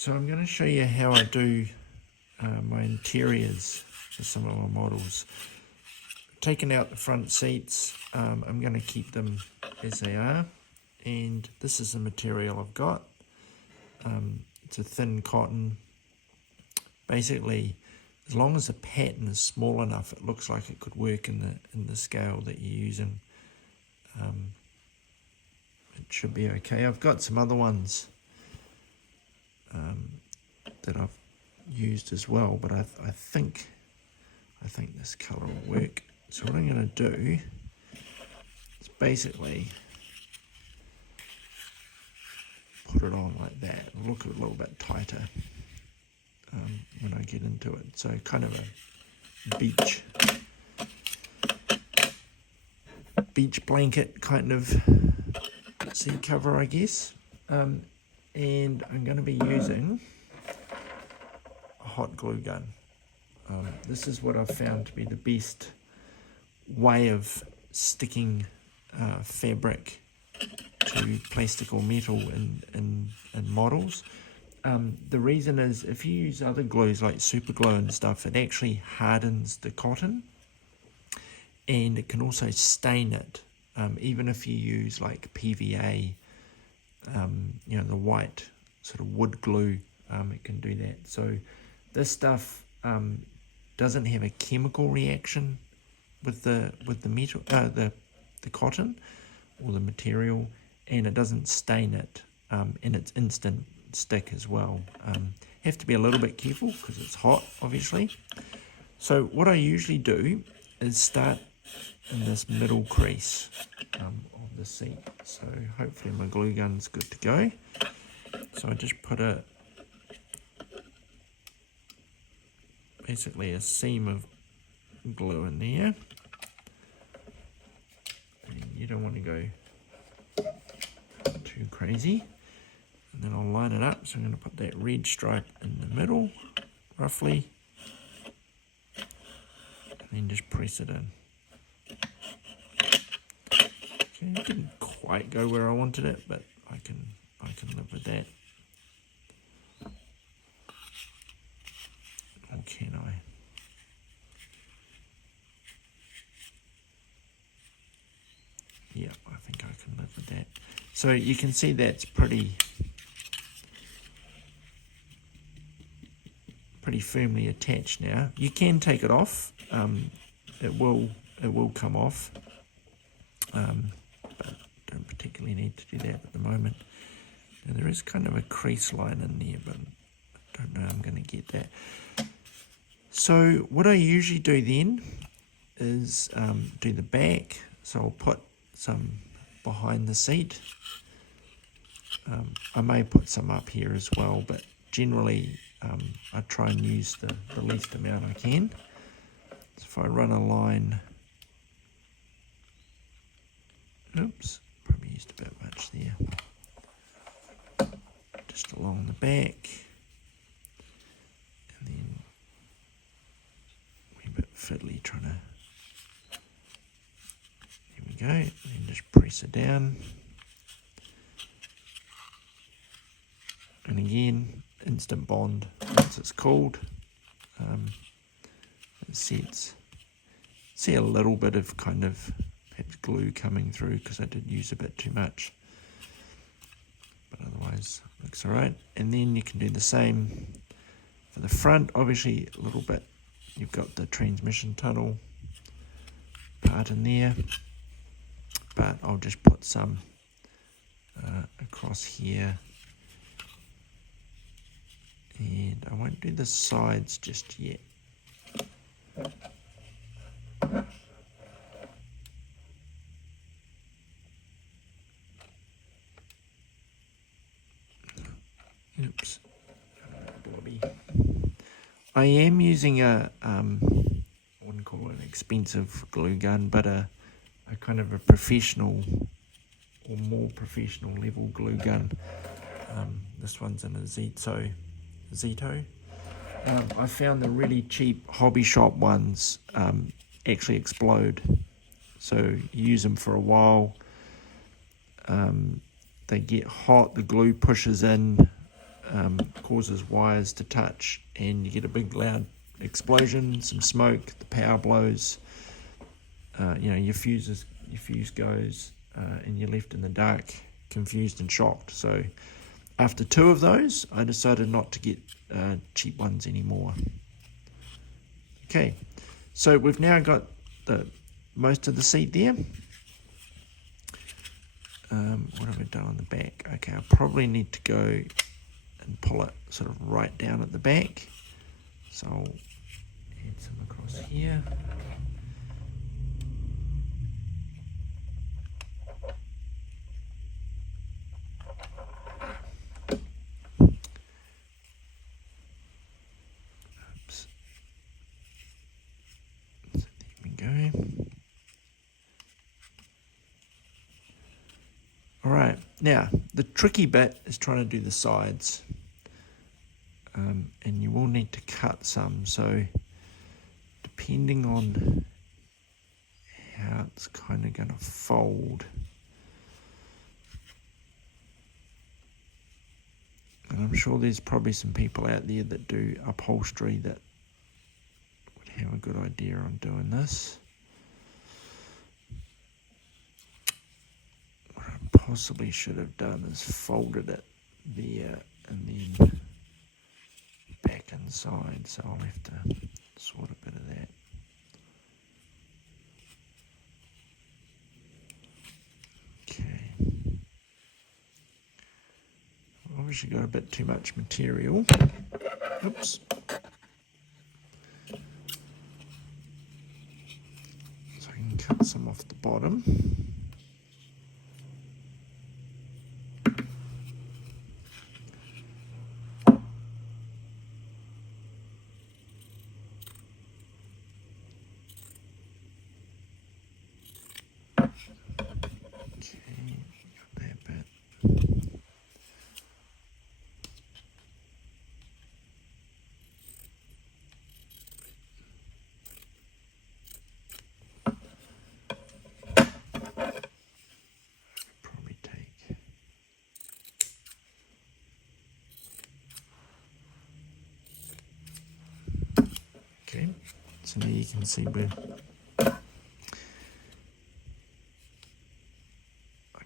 So I'm going to show you how I do my interiors for some of my models. Taking out the front seats, I'm going to keep them as they are, and this is the material I've got. It's a thin cotton. Basically, as long as the pattern is small enough, it looks like it could work in the scale that you're using. It should be okay. I've got some other ones that I've used as well, but I think this colour will work. So what I'm going to do is basically put it on like that. It'll look a little bit tighter when I get into it. So kind of a beach blanket kind of seat cover, I guess. And I'm going to be using a hot glue gun. This is what I've found to be the best way of sticking fabric to plastic or metal in models. The reason is if you use other glues like super glue and stuff, it actually hardens the cotton and it can also stain it. Even if you use like PVA, the white sort of wood glue, it can do that. So this stuff doesn't have a chemical reaction with the metal, the cotton or the material, and it doesn't stain it, and it's instant stick as well. Have to be a little bit careful because it's hot, obviously. So what I usually do is start in this middle crease of the seat. So hopefully my glue gun's good to go. So I just put basically a seam of glue in there. And you don't want to go too crazy. And then I'll line it up. So I'm going to put that red stripe in the middle, roughly. And then just press it in. Okay, it didn't quite go where I wanted it, but I can live with that. Or can I? Yeah, I think I can live with that. So you can see that's pretty firmly attached now. You can take it off. It will come off. But don't particularly need to do that at the moment. Now there is kind of a crease line in there, but I don't know I'm going to get that. So what I usually do then is do the back. So I'll put some behind the seat. I may put some up here as well, but generally I try and use the least amount I can. So if I run a line, oops, probably used a bit much there, just along the back, and then we're a bit fiddly trying to, there we go, and then just press it down. And again, instant bond, once it's cooled, it sets. See a little bit of kind of perhaps glue coming through because I did use a bit too much, but otherwise looks alright. And then you can do the same for the front. Obviously a little bit, you've got the transmission tunnel part in there, but I'll just put some across here. And I won't do the sides just yet. Oops. Blobby. I am using I wouldn't call it an expensive glue gun, but a kind of a professional or more professional level glue gun. This one's in a Zito. I found the really cheap hobby shop ones actually explode. So you use them for a while. They get hot, the glue pushes in, causes wires to touch, and you get a big loud explosion, some smoke, the power blows, your fuse goes, and you're left in the dark, confused and shocked. So after 2 of those, I decided not to get cheap ones anymore. Okay, so we've now got most of the seat there. What have I done on the back? Okay, I probably need to go and pull it sort of right down at the back. So I'll add some across here. Oops. So there we go. All right, now the tricky bit is trying to do the sides, and you will need to cut some, so depending on how it's kind of going to fold, and I'm sure there's probably some people out there that do upholstery that would have a good idea on doing this. Possibly should have done is folded it there and then back inside, so I'll have to sort a bit of that. Okay, obviously got a bit too much material. Oops. So I can cut some off the bottom. Okay, so now you can see where I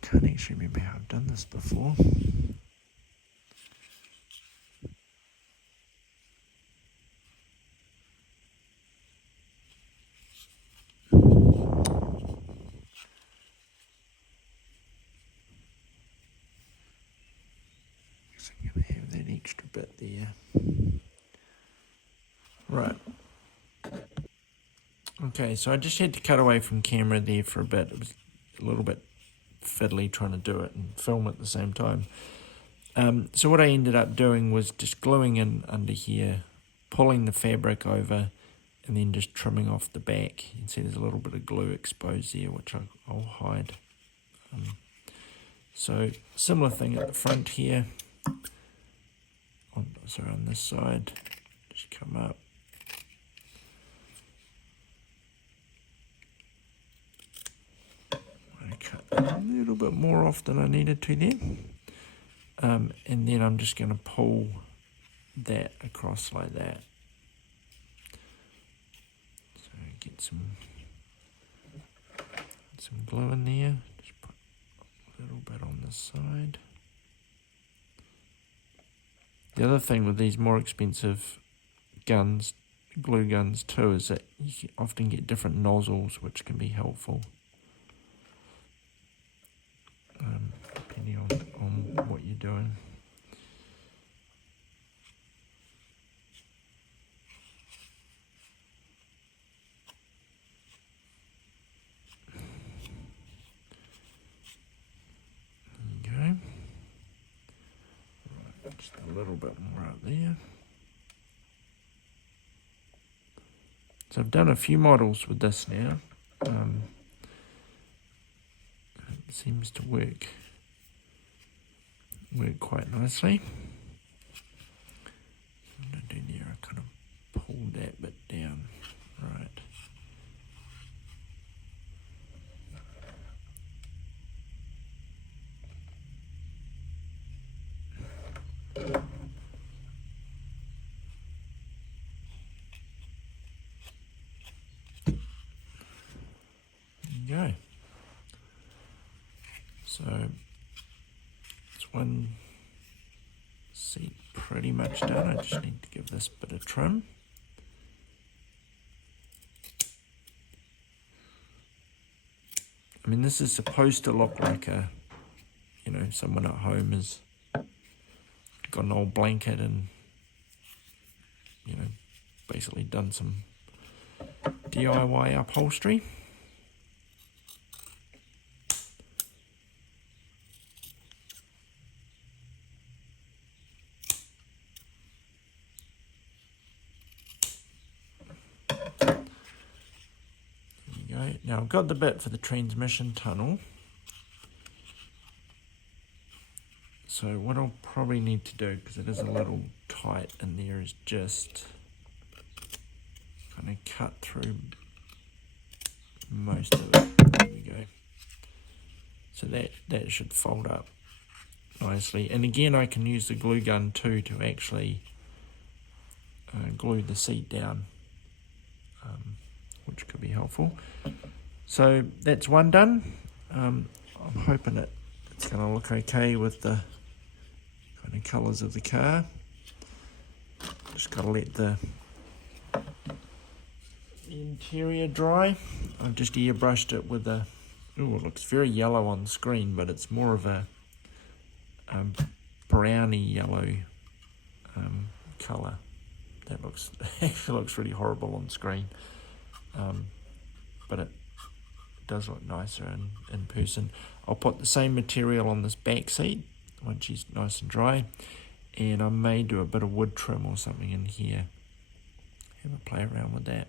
can't actually remember how I've done this before. So I'm going to have that extra bit there. Right. Okay, so I just had to cut away from camera there for a bit. It was a little bit fiddly trying to do it and film at the same time. So what I ended up doing was just gluing in under here, pulling the fabric over, and then just trimming off the back. You can see there's a little bit of glue exposed there, which I'll hide. So similar thing at the front here. On this side, just come up. I cut a little bit more off than I needed to there. And then I'm just going to pull that across like that. So get some glue in there. Just put a little bit on this side. The other thing with these more expensive guns, glue guns too, is that you often get different nozzles, which can be helpful. Depending on what you're doing. There you go. Right, just a little bit more out there. So I've done a few models with this now. It seems to work quite nicely. What I'm going to do there, I kind of pulled that bit down. Right. So it's one seat pretty much done. I just need to give this bit of trim. I mean, this is supposed to look like someone at home has got an old blanket and, basically done some DIY upholstery. Now I've got the bit for the transmission tunnel. So what I'll probably need to do, because it is a little tight in there, is just kind of cut through most of it. There we go. So that should fold up nicely. And again, I can use the glue gun too to actually glue the seat down, which could be helpful. So that's one done. I'm hoping it's going to look okay with the kind of colours of the car. Just got to let the interior dry. I've just airbrushed it with it looks very yellow on the screen, but it's more of a browny yellow colour. That actually looks really horrible on screen, but it does look nicer in person. I'll put the same material on this back seat once she's nice and dry, and I may do a bit of wood trim or something in here. Have a play around with that.